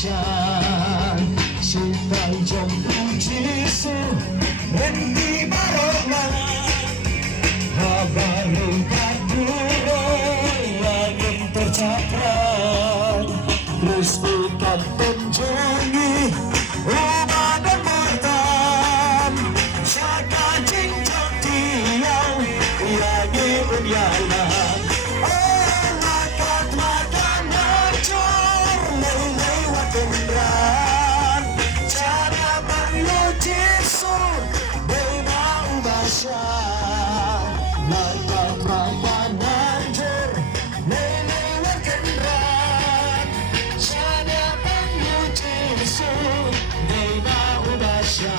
ubahkan supaya jompo Yesu dan di barolah habaru katuro langit tercaprai Kristi kapten jongi umat dan mortan saka cincang tiau yagi unyalan oh makan acor lewat kendaraan cara banyu Yesus bena ubasya makan anjur lewat kendaraan cara banyu Yesus bena ubasya.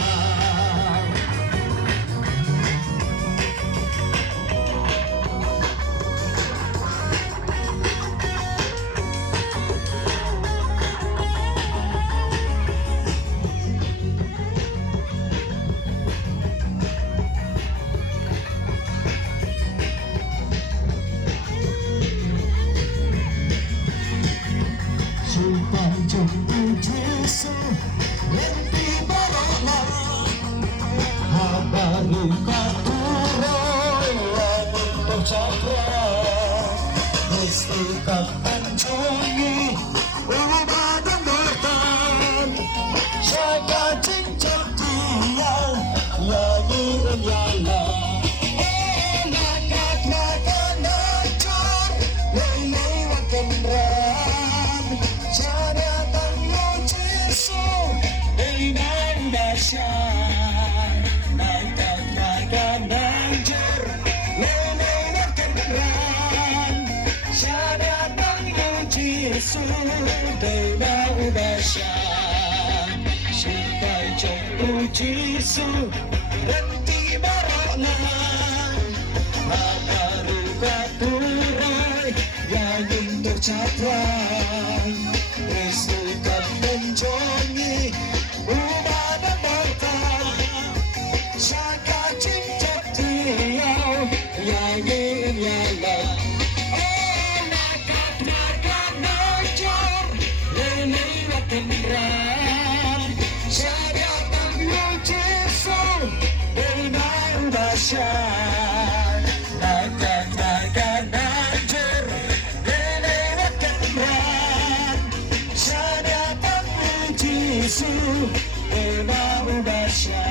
Supaya jompo Yesu nanti barolah habaru katuro langit tercaprai Kristi kapten jongi umat dan bertan jaga cincang tiang yagi unyala makan acor lewat kendaraan cara banyu Yesus dengan dahsyat makan anjur lewat kendaraan cara banyu Yesus dengan dahsyat supaya jompo Yesus nanti barolah habaru katurai yang tercaprai Kristi kapten jongi umat dan mortan saka cincang tiau yagi unyalan oh makan acor lewat kendaraan cara banyu Yesus dengan dahsyat makan anjur lewat kendaraan cara banyu Yesus dengan dahsyat.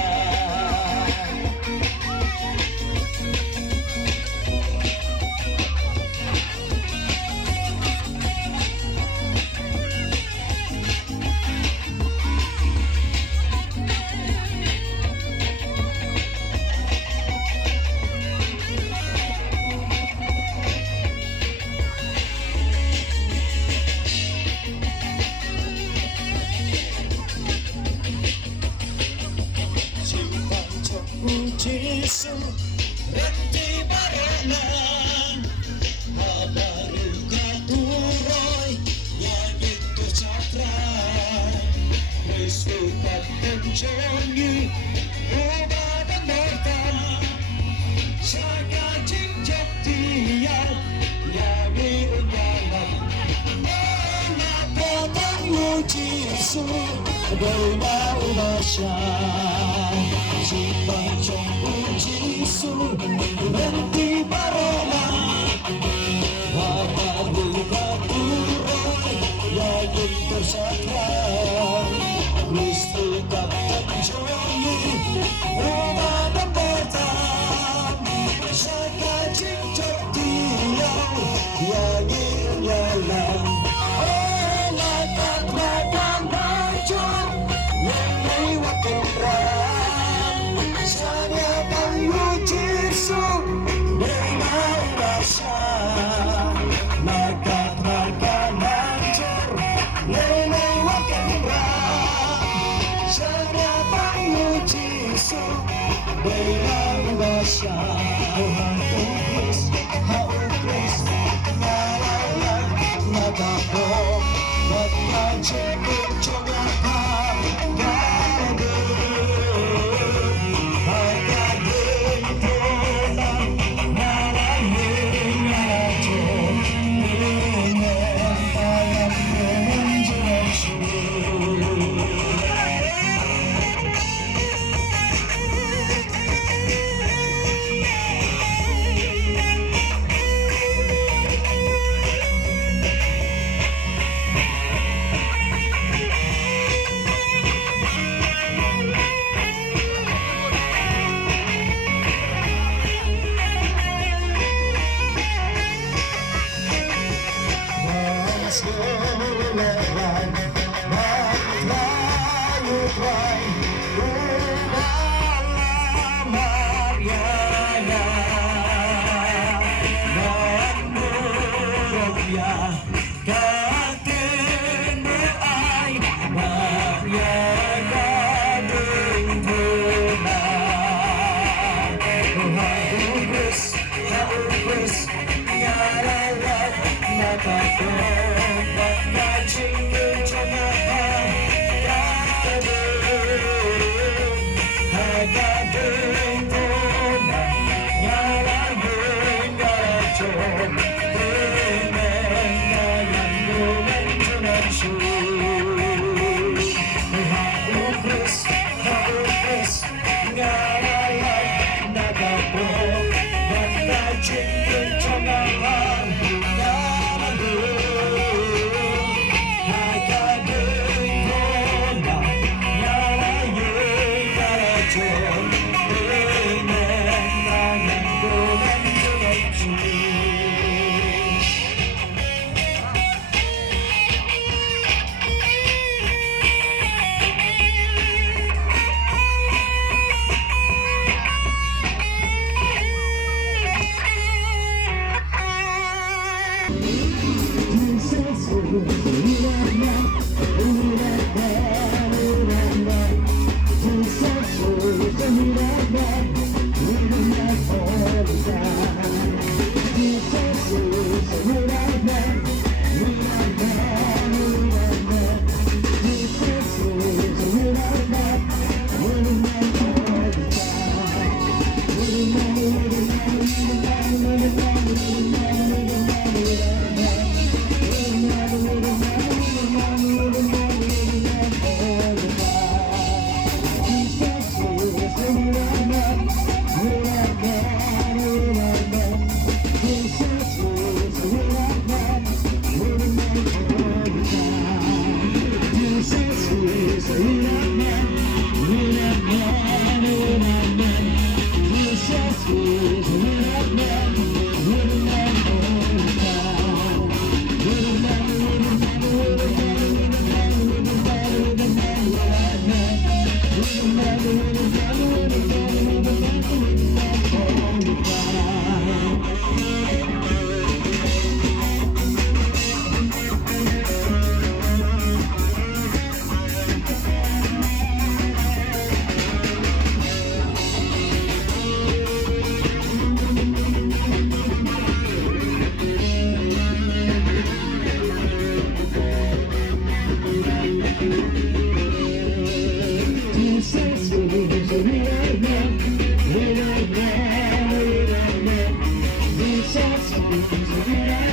Yesus nanti barolah habaru katurai langit tercaprai Kristi kapten jongi umat dan mortan saka cincang tiang yagi unyalan oh makan Yesus bena ubasya supaya jompo Yesus nanti barolah habaru katurai langit tercaprai Kristi kapten jongi umat dan mortan saka cincang tiang yagi unyalan oh makan acor lewat kendaraan cara banyu Yesus dengan dahsyat makan acor lewat kendaraan cara banyu Yesus dengan dahsyat hopeless ngalayan natapo bakal cukup coba Thank you. 나가도 나까지는 전화하가든 하가든 도망 야랑은 가라죠 그네 나양 노만 전화주 hopeless ngalalay 나가도 나까지는 전화하가든 하가든 도망 야랑은 가라죠 그네 나양 노만 전화주 This is